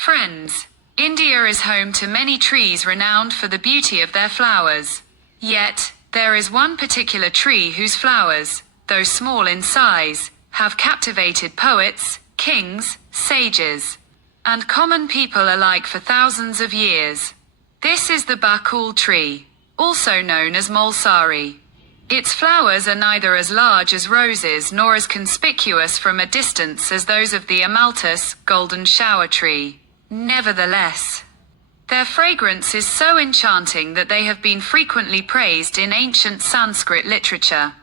Friends, India is home to many trees renowned for the beauty of their flowers. Yet, there is one particular tree whose flowers, though small in size, have captivated poets, kings, sages, and common people alike for thousands of years. This is the Bakul tree, also known as Maulsari. Its flowers are neither as large as roses nor as conspicuous from a distance as those of the Amalthus, golden shower tree. Nevertheless, their fragrance is so enchanting that they have been frequently praised in ancient Sanskrit literature.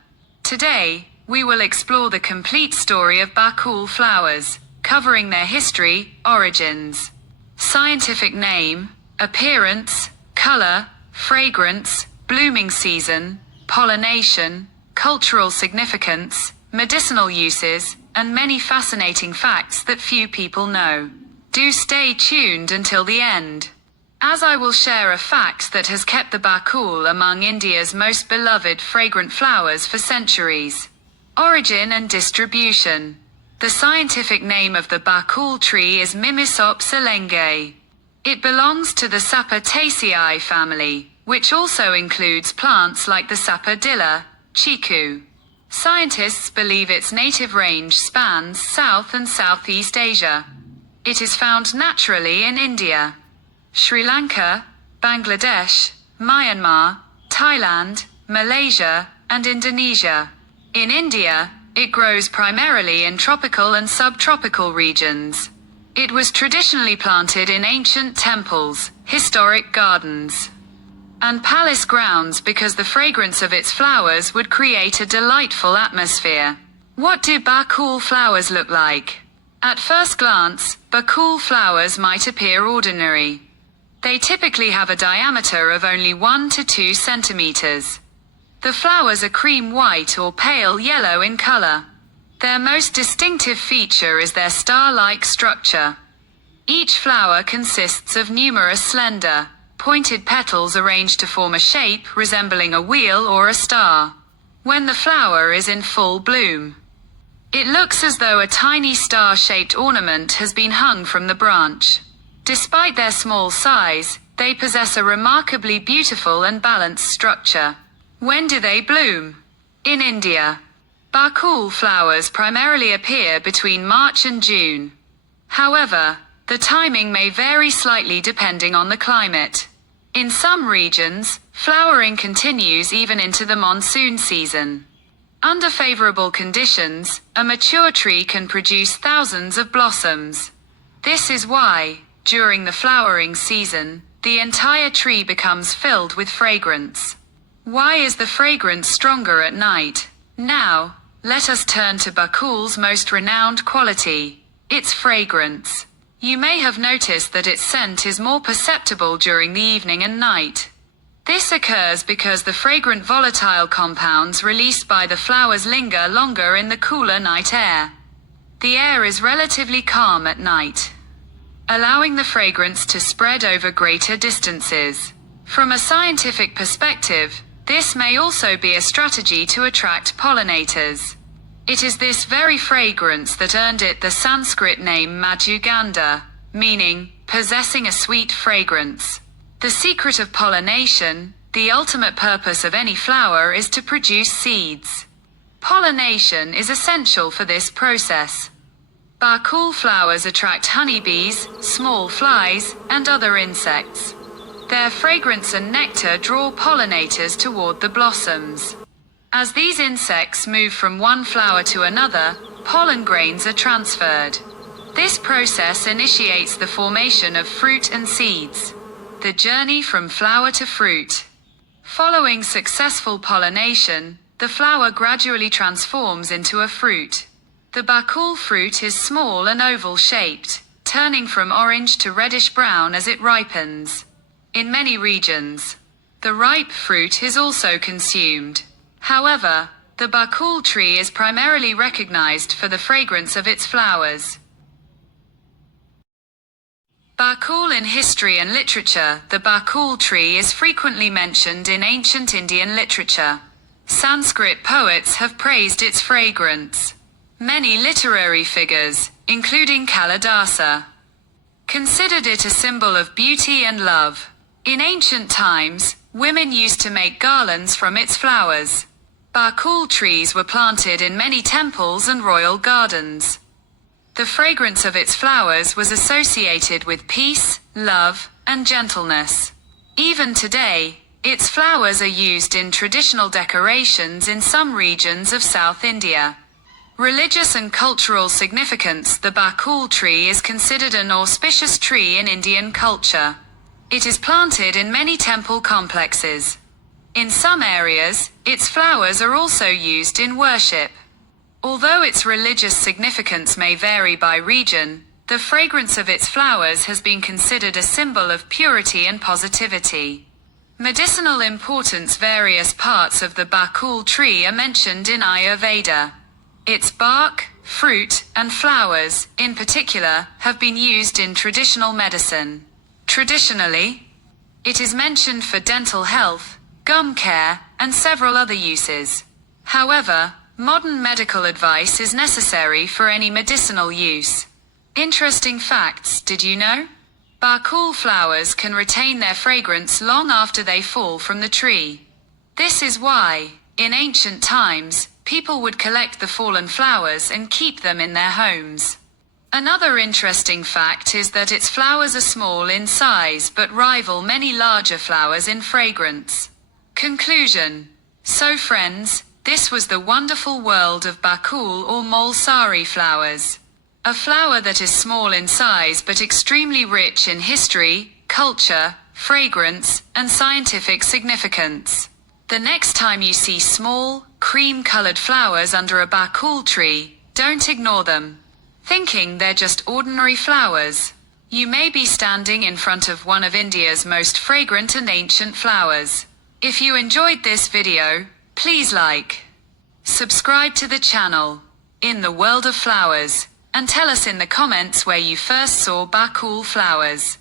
Today, we will explore the complete story of Bakul flowers, covering their history, origins, scientific name, appearance, color, fragrance, blooming season, pollination, cultural significance, medicinal uses, and many fascinating facts that few people know. Do stay tuned until the end, as I will share a fact that has kept the Bakul among India's most beloved fragrant flowers for centuries. Origin and distribution. The scientific name of the Bakul tree is Mimusops elengi. It belongs to the Sapitaceae family, which also includes plants like the sapodilla, chiku. Scientists believe its native range spans South and Southeast Asia. It is found naturally in India, Sri Lanka, Bangladesh, Myanmar, Thailand, Malaysia, and Indonesia. In India, it grows primarily in tropical and subtropical regions. It was traditionally planted in ancient temples, historic gardens, and palace grounds because the fragrance of its flowers would create a delightful atmosphere. What do Bakul flowers look like? At first glance, Bakul flowers might appear ordinary. They typically have a diameter of only 1 to 2 centimeters. The flowers are cream white or pale yellow in color. Their most distinctive feature is their star-like structure. Each flower consists of numerous slender, pointed petals arranged to form a shape resembling a wheel or a star. When the flower is in full bloom, it looks as though a tiny star-shaped ornament has been hung from the branch. Despite their small size, they possess a remarkably beautiful and balanced structure. When do they bloom? In India, Bakul flowers primarily appear between March and June. However, the timing may vary slightly depending on the climate. In some regions, flowering continues even into the monsoon season. Under favorable conditions, a mature tree can produce thousands of blossoms. This is why, during the flowering season, the entire tree becomes filled with fragrance. Why is the fragrance stronger at night? Now, let us turn to Bakul's most renowned quality, its fragrance. You may have noticed that its scent is more perceptible during the evening and night. This occurs because the fragrant volatile compounds released by the flowers linger longer in the cooler night air. The air is relatively calm at night, allowing the fragrance to spread over greater distances. From a scientific perspective, this may also be a strategy to attract pollinators. It is this very fragrance that earned it the Sanskrit name Madhugandha, meaning possessing a sweet fragrance. The secret of pollination, the ultimate purpose of any flower, is to produce seeds. Pollination is essential for this process. Bakul flowers attract honeybees, small flies, and other insects. Their fragrance and nectar draw pollinators toward the blossoms. As these insects move from one flower to another, pollen grains are transferred. This process initiates the formation of fruit and seeds. The journey from flower to fruit. Following successful pollination, the flower gradually transforms into a fruit. The Bakul fruit is small and oval-shaped, turning from orange to reddish-brown as it ripens. In many regions, the ripe fruit is also consumed. However, the Bakul tree is primarily recognized for the fragrance of its flowers. Bakul in history and literature. The Bakul tree is frequently mentioned in ancient Indian literature. Sanskrit poets have praised its fragrance. Many literary figures, including Kalidasa, considered it a symbol of beauty and love. In ancient times, women used to make garlands from its flowers. Bakul trees were planted in many temples and royal gardens. The fragrance of its flowers was associated with peace, love, and gentleness. Even today, its flowers are used in traditional decorations in some regions of South India. Religious and cultural significance. The Bakul tree is considered an auspicious tree in Indian culture. It is planted in many temple complexes. In some areas, its flowers are also used in worship. Although its religious significance may vary by region, the fragrance of its flowers has been considered a symbol of purity and positivity. Medicinal importance. Various parts of the Bakul tree are mentioned in Ayurveda. Its bark, fruit, and flowers, in particular, have been used in traditional medicine. Traditionally, it is mentioned for dental health, gum care, and several other uses. However, modern medical advice is necessary for any medicinal use. Interesting facts. Did you know? Bakul flowers can retain their fragrance long after they fall from the tree. This is why, in ancient times, people would collect the fallen flowers and keep them in their homes. Another interesting fact is that its flowers are small in size but rival many larger flowers in fragrance. Conclusion. So friends, this was the wonderful world of Bakul or Maulsari flowers. A flower that is small in size but extremely rich in history, culture, fragrance, and scientific significance. The next time you see small, cream-colored flowers under a Bakul tree, don't ignore them, thinking they're just ordinary flowers. You may be standing in front of one of India's most fragrant and ancient flowers. If you enjoyed this video, please like, subscribe to the channel, In the World of Flowers, and tell us in the comments where you first saw Bakul flowers.